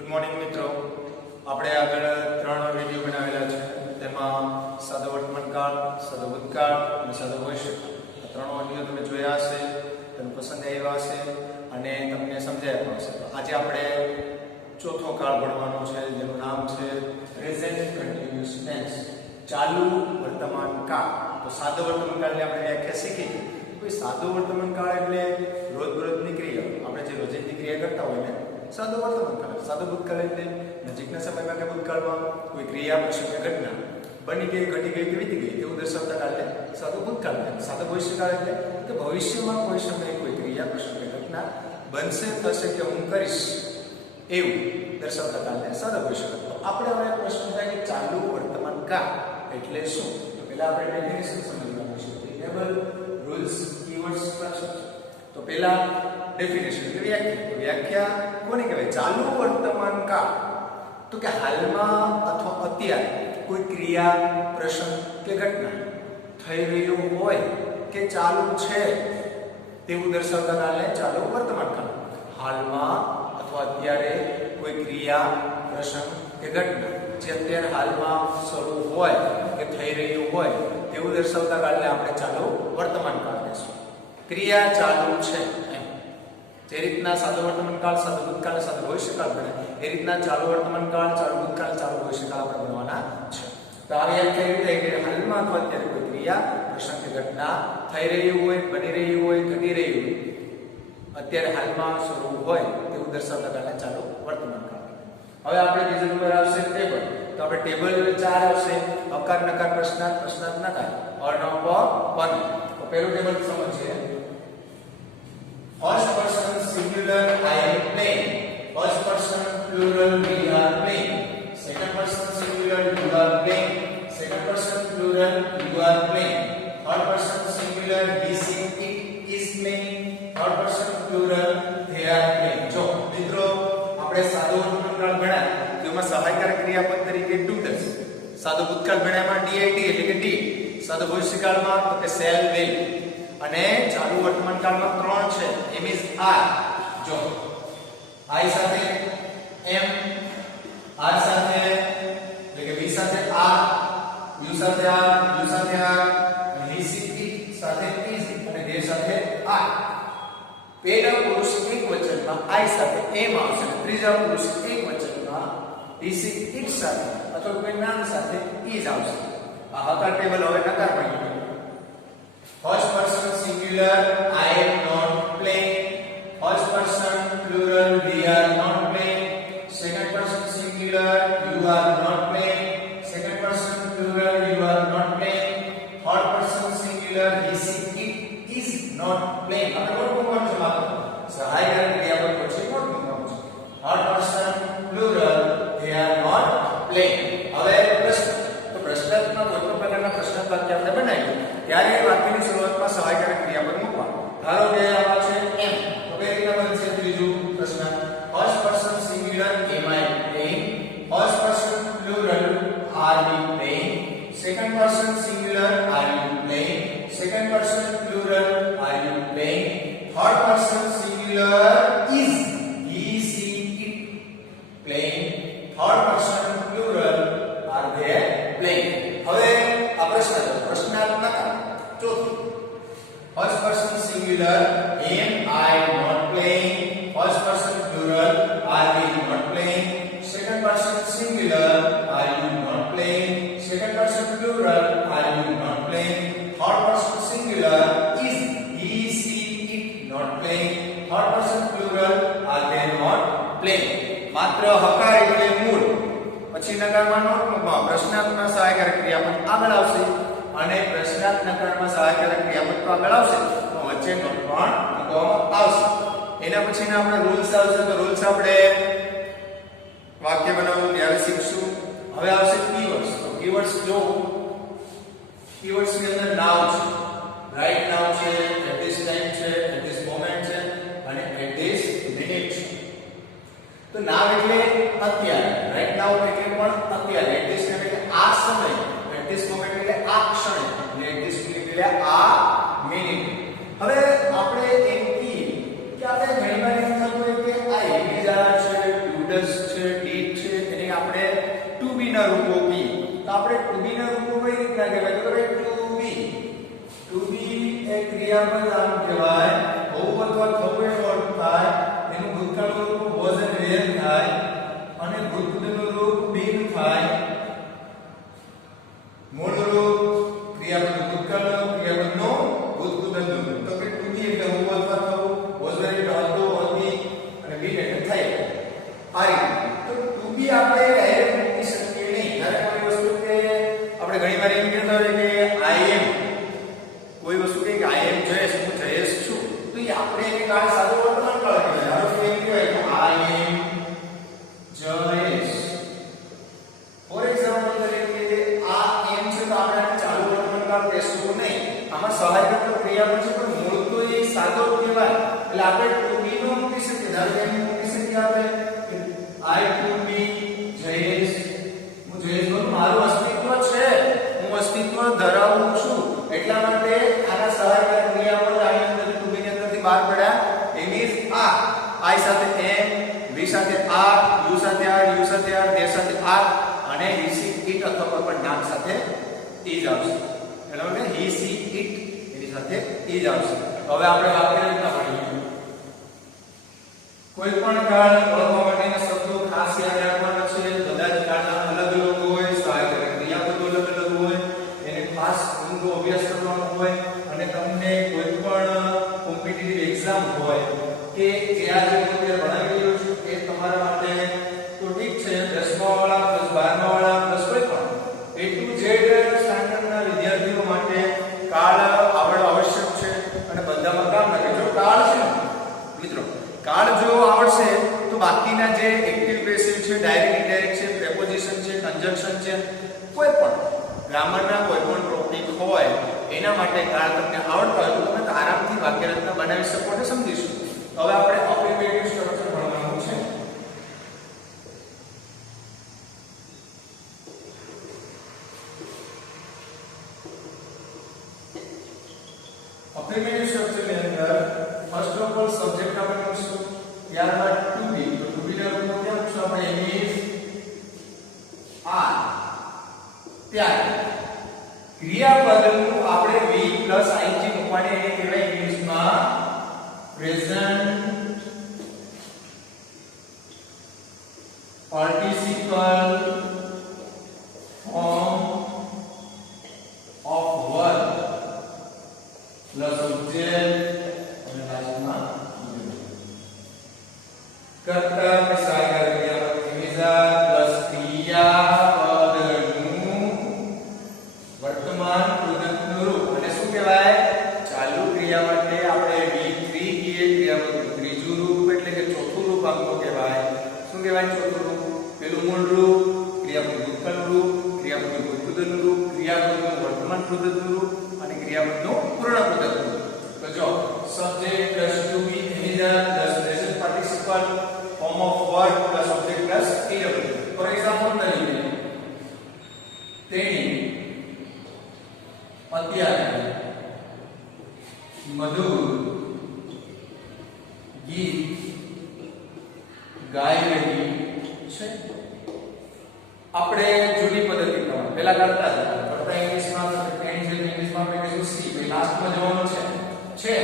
Good morning મિત્રો, આપણે આગળ 3 વિડિયો બનાવેલા છે. તેમાં સાદો વર્તમાનકાળ, સાદો ભૂતકાળ અને સાદો ભવિષ્યકાળ, આ 3 વિડિયો તમે જોયા હશે, તમને પસંદ આવ્યા હશે અને તમને સમજાયા પણ હશે. આજે આપણે ચોથો કાળ ભણવાનો છે, જેનું નામ છે પ્રેઝન્ટ કન્ટિન્યુઅસ ટેન્સ, ચાલુ વર્તમાન કાળ. તો સાદો વર્તમાનકાળની આપણે વ્યાખ્યા શીખી. કોઈ સાદો વર્તમાનકાળ એટલે રોજબરોજની ક્રિયા, આપણે જે રોજિંદી ક્રિયા કરતા હોય ને સાદો વર્તમાનકાળ. સાદો ભૂતકાળ એટલે નજીકના સમયમાં કે ભૂતકાળમાં કોઈ ક્રિયા, પ્રસંગ કે ઘટના બની ગઈ, ઘટી ગઈ કે વીતી ગઈ તેવું દર્શાવતા કાળને સાદો ભૂતકાળ કહેવાય. સાદો ભવિષ્યકાળ એટલે કે ભવિષ્યમાં કોઈ સમયે કોઈ ક્રિયા, પ્રસંગ કે ઘટના બનશે, થશે કે હું કરીશ એવું દર્શાવતા કાળને સાદો ભવિષ્યકાળ. તો આપણે હવે પ્રશ્ન થાય કે ચાલુ વર્તમાન કાળ એટલે શું? તો પહેલા આપણે ડેફિનેશન સમજવાનું છે. Table, rules, keywords, structure. તો પહેલા ડેફિનેશન એટલે વ્યાખ્યા. તો વ્યાખ્યા કોને કહેવાય? ચાલુ વર્તમાન કાળ તો કે હાલમાં અથવા અત્યારે કોઈ ક્રિયા, પ્રસંગ કે ઘટના થઈ રહ્યું હોય કે ચાલુ છે તેવું દર્શાવતા કાળને ચાલુ વર્તમાન કાળ. હાલમાં અથવા અત્યારે કોઈ ક્રિયા, પ્રસંગ કે ઘટના જે અત્યારે હાલમાં શરૂ હોય કે થઈ રહ્યું હોય તેવું દર્શાવતા કાળને આપણે ચાલુ વર્તમાન કાળ કહીશું. ક્રિયા ચાલુ છે એમ. જે રીતના સાદો વર્તમાનકાળ, સાદો ભૂતકાળ, સાદો ભવિષ્યકાળ બને એ રીતના ચાલુ વર્તમાનકાળ, ચાલુ ભૂતકાળ, ચાલુ ભવિષ્યકાળ આપણે ભણવાના છે. તો આ વ્યાખ્યા એવી થાય કે હાલમાં અથવા અત્યારે કોઈ ક્રિયા, પ્રસંગ કે ઘટના થઈ રહ્યું હોય, બની રહ્યું હોય, ઘટી રહ્યું હોય, અત્યારે હાલમાં શરૂ હોય તેવું દર્શાવતા કાળને ચાલુ વર્તમાનકાળ. હવે આપણે બીજો નંબર આવશે ટેબલ. તો આપણે ટેબલ 4 આવશે: અકાર, નકાર, પ્રશ્નાર્થ, પ્રશ્નાર્થ, નકાર, અર્ણ, પદ. તો પહેલું ટેબલ સમજીએ. First person singular, I am playing. First person plural, we are playing. Second person singular, you are playing. Second person plural, you are playing. Third person singular, he, she, it is playing. Third person plural, they are playing. જો મિત્રો આપણે સાદો વર્તમાનકાળ ભણ્યા તેમાં સહાયકારક ક્રિયાપદ તરીકે do does. સાદો ભૂતકાળ ભણ્યામાં did એટલે કે did. સાદો ભવિષ્યકાળમાં તો કે shall, will. અને ચાલુ વર્તમાનકાળમાં 3 છે. એમ ઇઝ આર. જો આઈ સાથે એમ, આર સાથે એટલે કે વી સાથે આર, યુ સાથે આર, યુ સાથે આર, અને હી, સી, ઇટ સાથે ઇઝ, અને ધે સાથે આર. પહેલા પુરુષ એકવચનમાં આઈ સાથે એમ આવશે, અને ત્રીજા પુરુષ એકવચનમાં હી, સી, ઇટ સાથે અથવા કોઈ નામ સાથે ઇઝ આવશે. આ હકાર ટેબલ હવે નકાર બની. First person singular, I am not playing. First person plural, we are not playing. Second person singular, you are not playing. Second person plural, you are not playing. Third person singular, he, she, it is not playing. આપણે not મૂકવાનું છે માત્ર. સહાયકારક ક્રિયાપદ પછી not મૂકવાનું છે. Third person plural, they are not playing. હવે પ્રશ્ન. તો પ્રશ્નાર્થમાં કોઈ પણ પ્રકારના પ્રશ્નાર્થ વાક્ય આપણે બનાવીએ ત્યારે વાક્યની શરૂઆતમાં સહાયકારક ક્રિયાપદ મૂકવા. ધારો કે આવા છે એમ, તો કઈ રીતના બનશે ત્રીજું પ્રશ્ન? First person singular, am I playing? First person plural, are we playing? Second person singular, are you playing? Second person plural, are you playing? Third person singular, is he, she, it playing? Third person plural, are they playing? હવે આ પ્રશ્ન છે. પ્રશ્નાર્થ નકાર. ચોથું first person singular, am I not playing? First person plural, are we not playing? Second person singular, are you not playing? Second person plural, are you not playing? Third person singular, is he, she, it not playing? Third person plural, are they not playing? માત્ર હકાર એટલે મૂળ, પછી નકારમાં not મૂકવા. પ્રશ્નાર્થમાં સહાયકારક ક્રિયાપદ આગળ આવશે અને પ્રશ્નાર્થ નકારમાં સહાયકારક ક્રિયાપદ તો આગળ આવશે તો વચ્ચે નોટ પણ મૂકવામાં આવશે. એના પછીના આપણે રૂલ્સ આવશે. તો રૂલ્સ આપણે વાક્ય બનાવવું ત્યારે શીખશું. હવે આવશે કીવર્ડ્સ. તો કીવર્ડ્સ જો કીવર્ડ્સ ની અંદર નાઉન છે, રાઈટ નાઉન છે, એટ ધીસ ટાઈમ છે, એટ ધીસ મોમેન્ટ છે અને એટ ધીસ મિનિટ છે. તો નાઉન એટલે અત્યારે, રાઈટ નાઉન એટલે પણ અત્યારે, એટ ધીસ ટાઈમ એટલે આ સમય, એટ ધીસ મોમેન્ટ એટલે આ ક્ષણે, અને એટ ધીસ મિનિટ એટલે આ મિનિટ. હવે આપણે એમ કહીએ કે આપણે ઘણી વાર એમ થતું હોય કે આ ઇમેજ છે, ટુ ડઝ છે, ના રૂપો p તો આપણે to be ના રૂપો કઈ રીતના કહેવાય તો કે to be એ ક્રિયાપદ આમ કહેવાય હોવું અથવા થવું એનો અર્થ થાય એનું ભૂતકાળનું રૂપ was and were થાય અને ભૂતપૂર્વનું રૂપ been થાય મૂળ રૂપ ક્રિયાપદ ભૂતકાળનું ક્રિયાપદનો ભૂતપૂર્વનું તો કે to be એટલે હોવું અથવા થવું was were એટલે હતો હતી અને been એટલે થાય આ રીતે તો to be આપણે ડાયરેક્ટ મૂકી શકીએ નહીં જ્યારે કોઈ વસ્તુ કે આપણે ઘણીવાર એમ કહેતા હોય કે I am કોઈ વસ્તુ કે I am જયેશ હું જયેશ છું તો એ આપણે એક કાળ સાદો વર્તમાન કાળ કહેવાય આરો તો એમ કહેવાય કે I am Jayesh four example તરીકે આ એમ છે તો આપણે આને ચાલુ વર્તમાન કાળ કહેશું નહીં આમાં સહાયક ક્રિયાપદ છે પણ મૂળ તો એ સાદો કહેવાય એટલે આપણે to be નો મૂકી શકીએ ધારો કે એમ મૂકી શકીએ આપણે I to be જયેશ હું જયેશ બોલું મારું અસ્તિત્વ છે હું અસ્તિત્વ ધરાવું છું એટલા માટે આના સહાયક ક્રિયાપદ આની અંદર to be ની અંદરથી બહાર પડ્યા એમ ઇઝ આ I સાથે am we સાથે are you સાથે are you સાથે are they સાથે are અને he she it અથવા કોઈ પણ નામ સાથે is આવશે એટલે કે he she it એની સાથે is આવશે હવે આપણે વાક્ય રચના ભણીએ કોઈ પણ કાળ ઓળખવા માટેના શબ્દો ખાસ યાદ રાખવાના છે બધા જ કાળના અલગ અલગ હોય સહાયક ક્રિયાપદો અલગ અલગ હોય એને ખાસ ઊંડો અભ્યાસ કરવાનો હોય અને તમને કોઈ પણ કોમ્પિટિટિવ એક્ઝામ હોય કે જે આજે હું ભણાવી રહ્યો છું એ તમારા માટે તો ઠીક છે 10મા વાળા + 12મા વાળા + કોઈ પણ A to Z સ્ટાન્ડર્ડના વિદ્યાર્થીઓ માટે કાળ આવડ આવશ્યક છે અને બધામાં કામ લાગે જો કાળ છે મિત્રો કાળ જો આવડશે તો બાકીના જે એક્ટિવ પેસિવ છે ડાયરેક્ટ ઇનડાયરેક્ટ છે પ્રેપોઝિશન છે કન્જંક્શન છે કોઈ પણ ગ્રામરના કોઈ પણ ટોપિક હોય એના માટે કાળ તમને આવડતા હોય તો તમે આરામથી વાક્ય રચના બનાવી શકો અને સમજીશું હવે આપણે અફર્મેટિવ સ્ટ્રક્ચર ભણવાનું છે અફર્મેટિવ સ્ટ્રક્ચરની અંદર ફર્સ્ટ ઓફ ઓલ સબ્જેક્ટ આપણે મૂકશું ત્યારબાદ to be તો to be ના રૂપમાં ક્યાં મૂકશું આપણે am is are ત્યારે ક્રિયાપદનું આપણે we + ing મૂકવાની એને કહેવાય ઇંગ્લિશમાં present participle form of verb plus object અને લાસ્ટમાં કર્તા સહાયક ક્રિયાપદ ક્રિયા પ્લસ ક્રિયાપદનું વર્તમાન કૃદંતનું રૂપ અને શું કહેવાય ચાલુ ક્રિયા માટે આપણે V3 કહીએ ક્રિયાપદનું ત્રીજું રૂપ એટલે કે ચોથું રૂપ આપણું કહેવાય શું કહેવાય ચોથું રૂપ પેલું મૂળ રૂપ ક્રિયાપદ ભૂતકાળનું રૂપ ક્રિયાપદનું ભૂતકાળનું રૂપ ક્રિયાપદનું વર્તમાન કૃદંતનું રૂપ અને ક્રિયાપદનું પૂર્ણ કૃદંતનું રૂપ તો જો સબ્જેક્ટ પ્લસ to be ઇમિજર plus present participle form of verb plus object plus ઈડબ્લ્યુ ફોર એક્ઝામ્પલ તરીકે તેણી અત્યારે મધુર ગીત ગાઈ રહી છે આપણે જૂની પદ્ધતિ પ્રમાણે પહેલા કરતા ઇંગ્લિશમાં ઇંગ્લિશમાં આપણે કહીશું સી ભાઈ લાસ્ટમાં જવાનું છે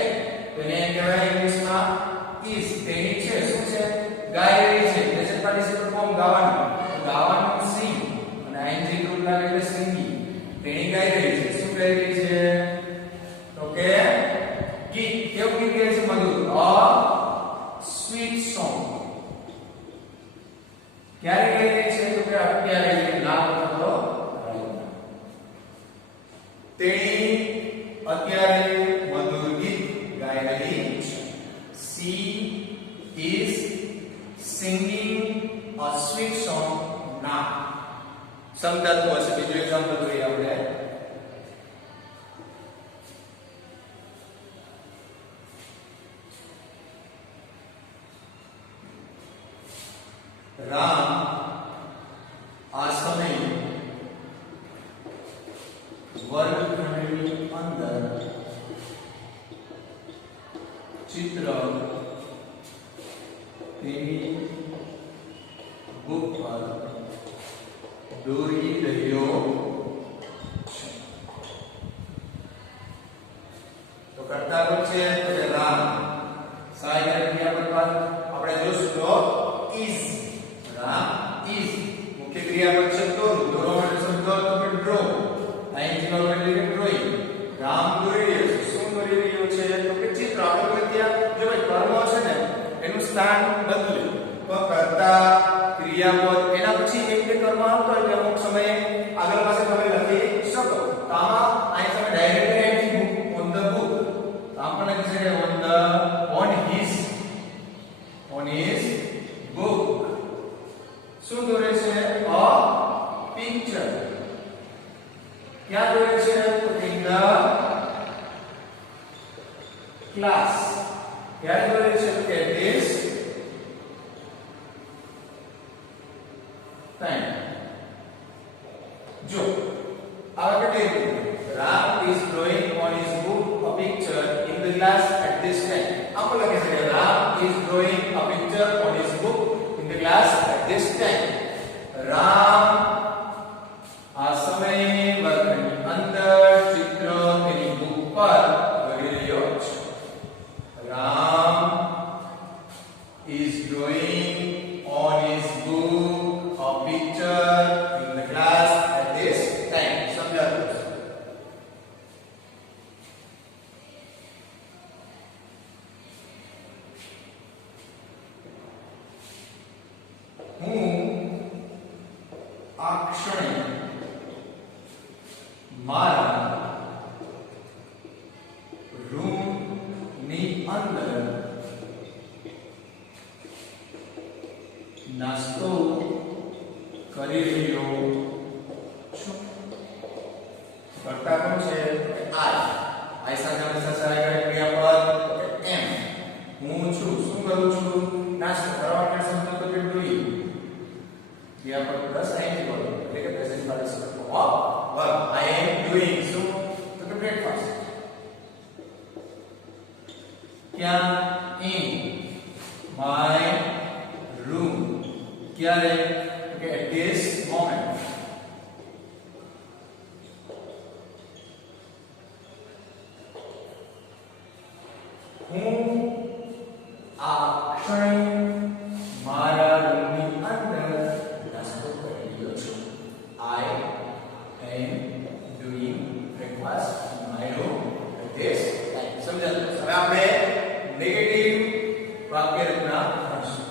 તો એને કહેવાય ઇંગ્લિશમાં is તેની છે શું છે ગાઈ રહી છે પ્રેઝન્ટ પાર્ટિસિપલ ફોર્મ ગાવાનું sing અને ing રૂપ લાગે એટલે singing તેણી ગાઈ રહી છે શું ગાઈ રહી છે તો કે ગીત કેવું ગીત ગાય છે મધુર a sweet song ક્યારે ગાઈ રહી છે તો કે અત્યારે લાભ કરો તેણી અત્યારે મધુર ગીત ગાઈ રહી છે she is singing a sweet song now સમજાતું હશે બીજું એક્ઝામ્પલ જોઈએ આપણે રામ આ સમયે વર્ગખંડની અંદર ચિત્ર તેની બુક પર દોરી રહ્યો છે. તો કરતા કોણ છે? તો કે રામ. સહાયક ક્રિયાપદ પર આપણે જોશું તો is. રામ is. મુખ્ય ક્રિયાપદ છે તો દોરવા માટે શબ્દ તો કે ડ્રો. અહીં જેવા એટલે કે ડ્રોઈંગ. રામ દોરી રહ્યો છે. શું દોરી રહ્યો છે? તો કે ચિત્ર. આપણે ત્યાં જો ભાઈ કર્મ છે ને એનું સ્થાન બદલે તો કરતા ક્રિયાપદ એના પછી એક બે કર્મ આવતો હોય અમુક સમયે આગળ પાસે તમે લખી શકો. તો આમાં અહીં તમે directly book on the book તો આપણને કહે છે on his book. શું દોરે છે? a picture. ક્યાં દોરે છે? તો in the class. ક્યાં દોરે છે? તો at this time. જો આવા કે Ram is drawing on his book a picture in the class at this time. આપણે લખી શકીએ Ram is drawing a picture on his book in the class at this time. Ram આ સમયે વર્ગની અંદર ચિત્ર તેની બુક પર દોરી રહ્યો છે. Ram is drawing on his book a picture in the class at this time. સમજાતું છે? હું આ ક્ષણે મારા રૂમની અંદર નાસ્તો કરી રહ્યો છું. કરતા કોણ છે? આઈ સાથે હંમેશા સહાયક ક્રિયાપદ એમ. હું છું. શું કરું છું? નાસ્તો કરવા માટે શબ્દ તો કે ડુઈંગ. ક્રિયાપદ પ્લસ આઈ બોલો એટલે કે present participle of verb. I am doing શું? તો કે બ્રેકફાસ્ટ. ક્યાં? In my room. ક્યારે? તો કે at this moment. હું આ ક્ષણે મારા રૂમની અંદર નાસ્તો કરી રહ્યો છું. I am doing breakfast in my room at this time. સમજાયું? હવે આપણે નેગેટિવ વાક્ય રચના ભણીશું.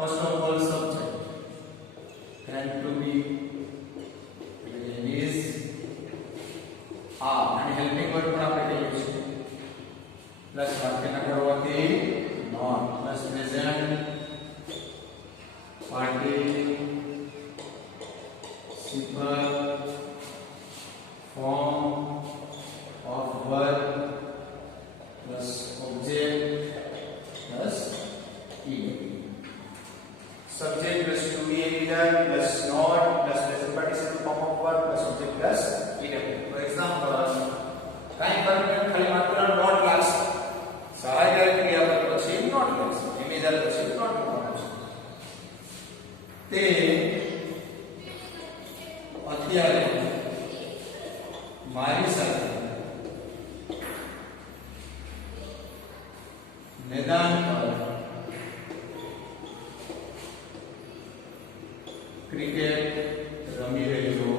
First of all, subject and to be is and helping word પણ આપણે કહીએ છીએ. પ્લસ વાક્યના કરવાથી not plus present participle form of verb plus object plus ed. Subject plus to be either plus not plus present participle form of verb plus object plus ed. For example, કાઈ permanent ખાલી માત્ર not લાગશે. સહાયક ક્રિયાપદ પછી not લાગશે. ઇમેજર પછી not લાગશે. તે અત્યારે મારી સાથે मैदान पर क्रिकेट रमी रह्यो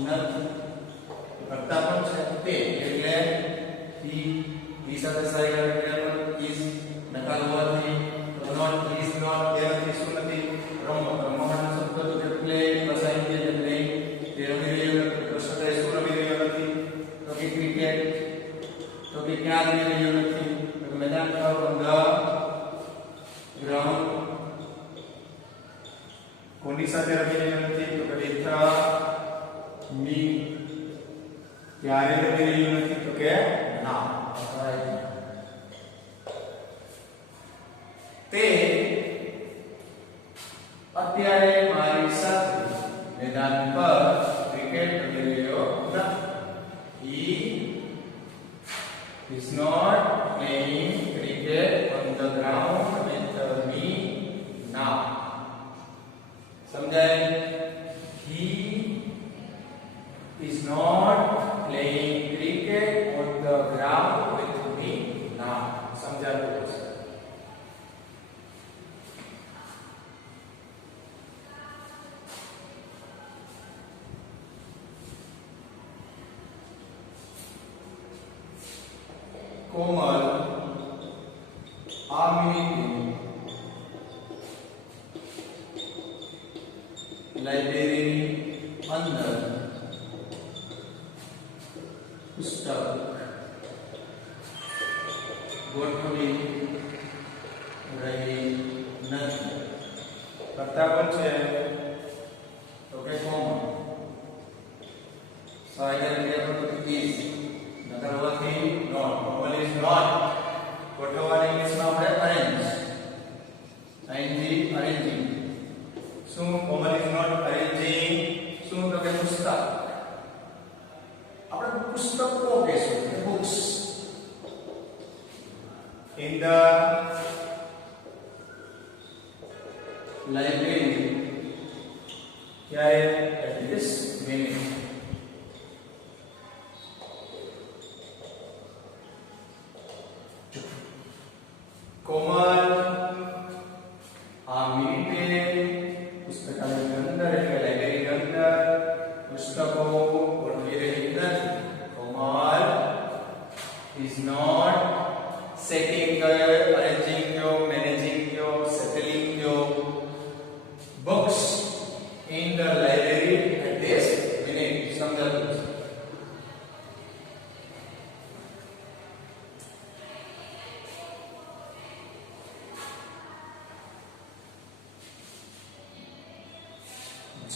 નથી. કરતા પણ છે તે એટલે he સાથે સહાયક ક્રિયાપદ is નકાર હોવાથી not is not તેનાથી શું નથી રમવાનો શબ્દ તો કે પ્લે પ્લસ આઈ કે પ્લે તે રમી રહ્યો નથી. પ્રશ્ન થાય શું રમી રહ્યો નથી? તો કે ક્રિકેટ. તો કે ક્યાં રમી રહ્યો નથી? તો મેદાન પર ગ્રાઉન્ડ. કોની સાથે રમી રહ્યો નથી? તો કે with me ક્યારે લખી રહ્યું નથી તો કે ના તે અત્યારે મારી સાથે મેદાન પર ક્રિકેટ રમી રહ્યો નથી. He is not playing cricket on the ground with me now. समझाए? He is not playing cricket on the ground with me now. समझा दो. कोमल आ मिनिटे लाइब्रेरी अंदर पुस्तक गोठवी रही नहीं. करता कौन है तो के कोमल. साइड में इज नगर होती नॉट. Komal is not. गोठवानी इंग्लिश में આપણે અરેન્જ ing અરેન્જિંગ. શું કોમલ ઇઝ નોટ અરેન્જિંગ શું તો કે પુસ્તક. આપણે પુસ્તકો કહેશું બુક્સ in the library. क्या है at this minute. कोमल आ मिनिटे पुस्तकालय के अंदर એટલે લાઇબ્રેરી के अंदर પુસ્તકો ગોઠવી રહી નથી. कोमल is not setting arranging your managing your settling your books in the library at this minute. समझा दो.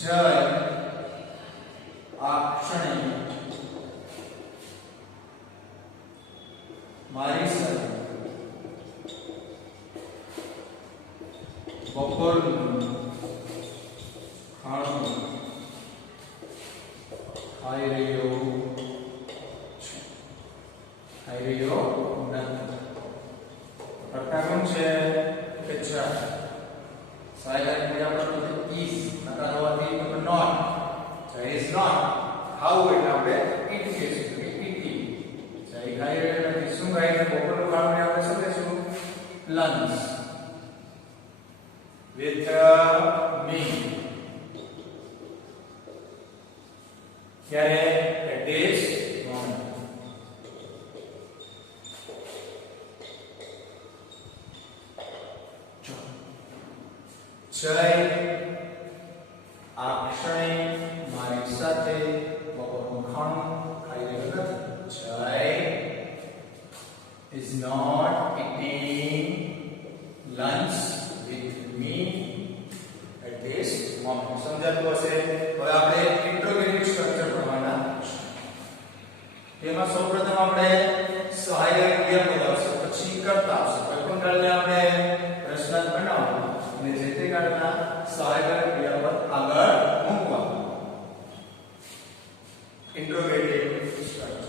जय आ क्षणे मारी સાથે બપોરનું ખાણું ખાઈ રહ્યો નથી. કરતા કોણ છે કે છે. સાયલા ક્રિયા પર તો is નકાર હોવાથી તો not. So it is not. How એટલે આપણે it કહીશું કે it. So એ ખાઈ રહ્યો નથી. શું ખાઈ રહ્યો? બપોરનું ખાણું આપણે શું કહીશું? lunch with me. ક્યારે? at this moment. જય આ ક્ષણે મારી સાથે બપોરનું ખાણું ખાઈ રહ્યો નથી. જય is not eating lunch with me at this moment. સમજાતું હશે? હવે આપણે ઇન્ટ્રોગેટિવ સ્ટ્રક્ચર ભણવાના છે. તેમાં સૌપ્રથમ આપણે સહાયક ક્રિયા પદ આવશે, પછી કર્તા આવશે. કોઈપણ કાળને આપણે પ્રશ્નાર્થ બનાવવાનો અને જે તે કાળના સહાયક ક્રિયાપદ આગળ મૂકવાનું. Interrogative structure.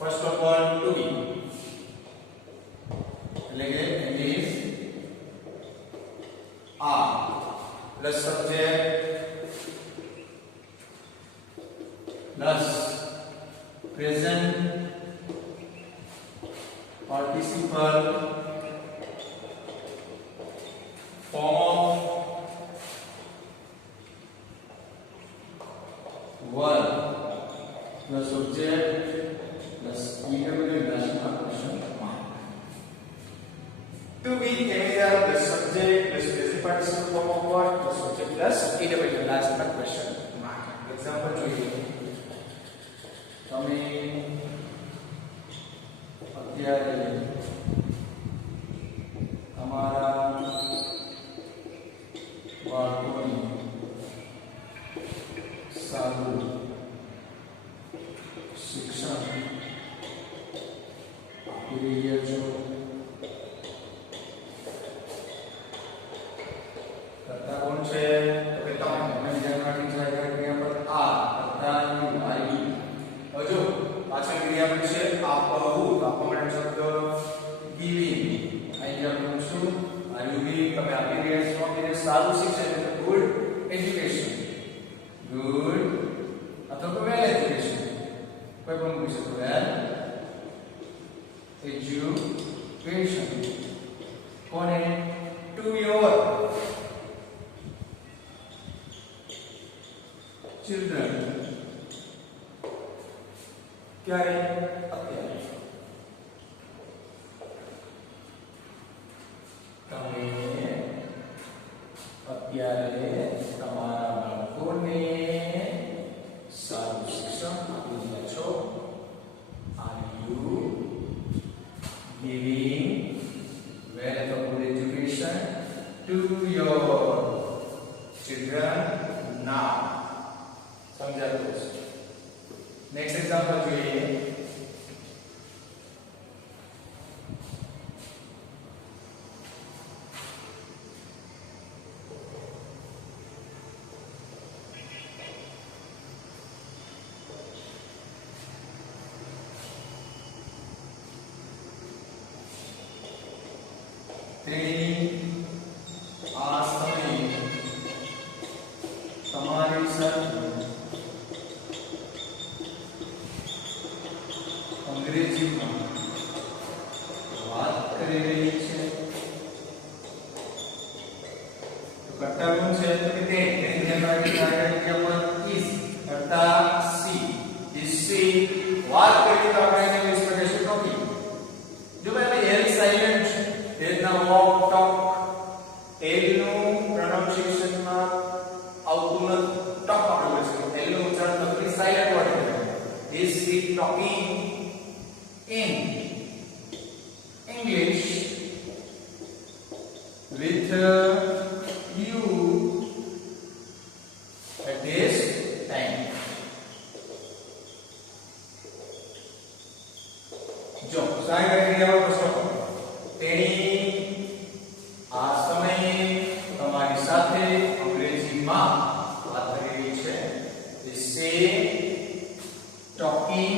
First of all, to be. એટલે કે it is are plus subject plus present participle form of verb plus object plus EW national question mark. To be chemical plus subject plus present participle form of verb plus subject plus EW national question mark. Example જોઈએ. તમે અત્યારે રહ્યો છું. કરતા કોણ છે? તો કે તમે ધ્યાનમાં રાખી ક્રિયાપદ આ કરતા યુ આઈ. હજુ પાછળ ક્રિયાપદ છે આપવું. તો આપવા માટે શબ્દ ગિવિંગ. અહીં લખું છું આર યુ બી. તમે આપી રહ્યા છો કે સારું શિક્ષણ એટલે ગુડ એજ્યુકેશન. ગુડ અથવા તો વેલ એજ્યુકેશન. કોઈ પણ પૂછી શકો. વેલ એજ્યુકેશન. કોને? To your children. ક્યારે? અત્યારે. તમે અત્યારે તમારા બાળકોને સારું શિક્ષણ આપી રહ્યા છો. Are you giving well or good education to your children now? સમજાતું છે. નેક્સ્ટ એક્ઝામ્પલ જોઈએ. તેની આ સમયે તમારી સાથે અંગ્રેજીમાં વાત કરી રહી છે. તો કરતા કોણ છે? તો કે તે ઇઝ કરતા સી. ઇઝ સી વાત કરી તો આપણે ઇંગ્લિશમાં કહીશું ટોકિંગ. જો ભાઈ એલ સાઇલેન્ટ છે. There is no walk, talk. L નું pronunciationમાં આવતું નથી. talk આપણે બોલીશું. L નું ઉચ્ચારણ તકલીફ સાઇલેન્ટ વર્ડ છે. Is he talking in English with you at this time? જો સાઈડ ક્રિયાઓ પ્રશ્ન. તેણી આ સમયે તમારી સાથે અંગ્રેજીમાં વાત કરી રહી છે. Is she talking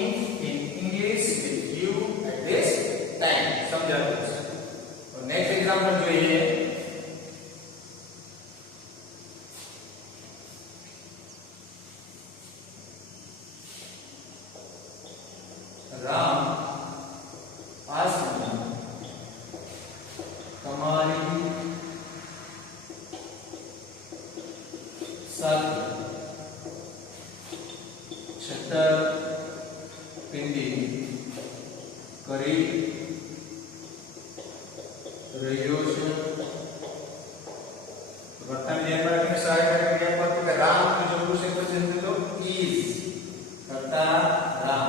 in English with you at this time? સમજાતું છે. તો નેક્સ્ટ એક્ઝામ્પલ જોઈએ. રામ આ સમયે તમારી સાથે છેતરપિંડી કરી રહ્યો છે. વર્તન ધ્યાનમાં રાખીને સહાયક ક્રિયાપદ કે રામ જો પૂછે પછી તો ઇઝ કરતા રામ.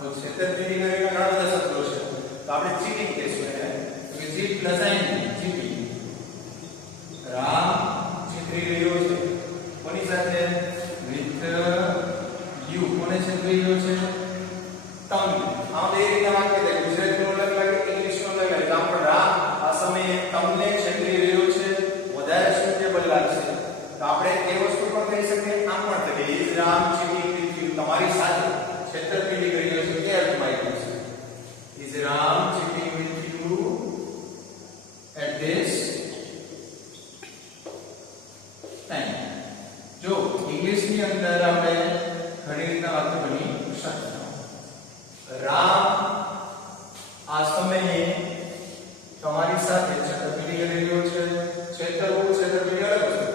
તો છેતરપિંડી કરીને ઘણા બધા શબ્દો છે. તો આપણે ચીટિંગ કહીશું એને. તો કે ચીટ પ્લસ આઈ ચીટિંગ. રામ ચીતરી રહ્યો છે. કોની સાથે? With you. કોને છેતરી રહ્યો છે? તમને. આ બે રીતના વાક્ય થાય. ગુજરાતીનું અલગ લાગે, ઇંગ્લિશનું અલગ લાગે. આમ પણ રામ આ સમયે તમને છેતરી રહ્યો છે વધારે સુટેબલ લાગશે. તો આપણે એ વસ્તુ પણ કહી શકીએ. આમ પણ કહી શકીએ is Ram cheating with you. તમારી સાથે છેતરપિંડી કરી રહ્યો છે. કે અર્થમાં આવ્યું છે? Is Ram cheating with you at this time? જો ઇંગ્લિશની અંદર આપણે ઘણી રીતના વાક્ય બની શકે. રામ આ સમયે તમારી સાથે છેતરપિંડી કરી રહ્યો છે. છેતરવું છેતરપિંડી અલગ વસ્તુ.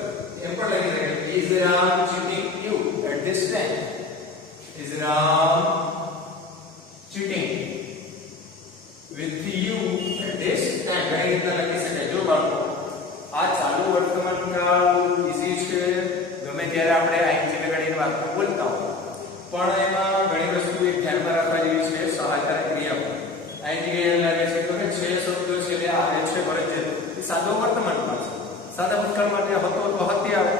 એમ પણ લખી શકે is Ram cheating you at this time? Is Ram cheating with you at this time? ઘણી રીતના લખી શકાય. જો બાળકો આ ચાલુ વર્તમાન કાળ ઈઝી છે. ગમે ત્યારે આપણે આઈએનજી લગાડીને વાક્ય બોલતા હોય. પણ એમાં ઘણી વસ્તુ એક ધ્યાનમાં રાખવા જેવી છે. સહાયક ક્રિયાપદ. આઈએનજી એ લાગે છે કે છે શબ્દો છે એટલે આવે છે ફરજિયાત. એ સાદો વર્તમાન કાળ છે. સાદા ભૂતકાળ માટે હતો તો હતી આવે.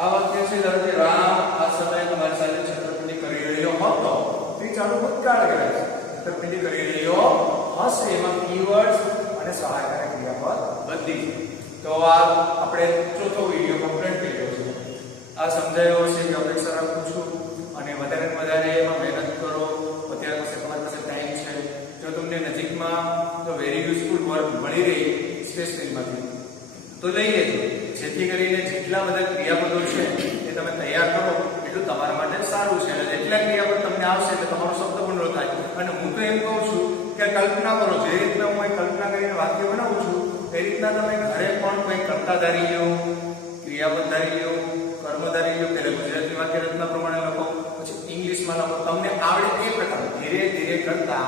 આ વાક્ય છે ધારો કે રામ આ સમયે તમારી સાથે છેતરપિંડી કરી રહ્યો હતો. તો એ ચાલુ ભૂતકાળ કહેવાય છે. છેતરપિંડી કરી રહ્યો હશે એમાં કીવર્ડ્સ અને સહાયકારક ક્રિયાપદ બધી છે. તો આ આપણે ચોથો વિડિયો કમ્પ્લીટ કર્યો છે. આ સમજાયો હશે કે અપેક્ષા રાખું છું અને વધારે ને વધારે એમાં મહેનત કરો. અત્યારે તમારી પાસે ટાઈમ છે. જો તમને નજીકમાં તો વેરી યુઝફુલ વર્ક મળી રહી સ્પેશિયલમાંથી તો લઈ લેજો, જેથી કરીને જેટલા બધા ક્રિયાપદો છે એ તમે તૈયાર કરો એટલું તમારા માટે સારું છે. અને જેટલા ક્રિયાપદ તમને આવશે એટલે તમારો શબ્દ ભંડોળ થાય. અને હું તો એમ કહું છું કે કલ્પના કરો, જે રીતના હું કલ્પના કરીને વાક્ય બનાવું છું એ રીતના તમે ઘરે પણ કોઈ કર્તા ધારી લો, ક્રિયાપદ ધારી લો, કર્મ ધારી લો. પહેલા ગુજરાતી વાક્ય રચના પ્રમાણે લખો, પછી ઇંગ્લિશમાં લખો. તમને આવડે એ પ્રકાર ધીરે ધીરે કરતા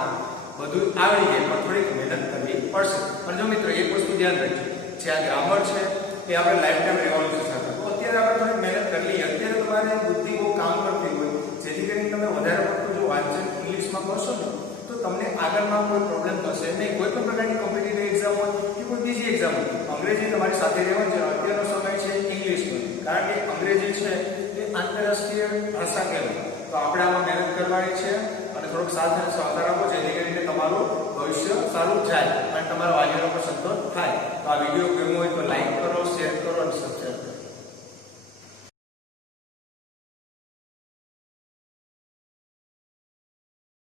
બધું આવડી જાય, પણ થોડીક મહેનત કરવી પડશે. પણ જો મિત્રો એક વસ્તુ ધ્યાન રાખજો, જે આ ગ્રામર છે એ આપણે લાઈફ ટાઈમ રહેવાનું છે સાથે. તો અત્યારે આપણે થોડી મહેનત કરી લઈએ. અત્યારે તમારે બુદ્ધિ બહુ કામ કરતી હોય, જેથી કરીને તમે વધારે પડતું જો વાંચન ઇંગ્લિશમાં કરશો ને તો તમને આગળમાં કોઈ પ્રોબ્લેમ થશે નહીં. કોઈ પણ પ્રકારની કોમ્પિટિટિવ એક્ઝામ હોય કે કોઈ બીજી એક્ઝામ હોય, અંગ્રેજી તમારી સાથે રહેવાની છે. અત્યારનો સમય છે ઇંગ્લિશનો, કારણ કે અંગ્રેજી છે એ આંતરરાષ્ટ્રીય ભાષા કહેવાય. તો આપણે આમાં મહેનત કરવાની છે અને થોડોક સાથ અને સહકાર આપો, જેથી કરીને તમારું ભવિષ્ય સારું જાય અને તમારા વાલીનો પણ સંતોષ થાય. તો આ વિડીયો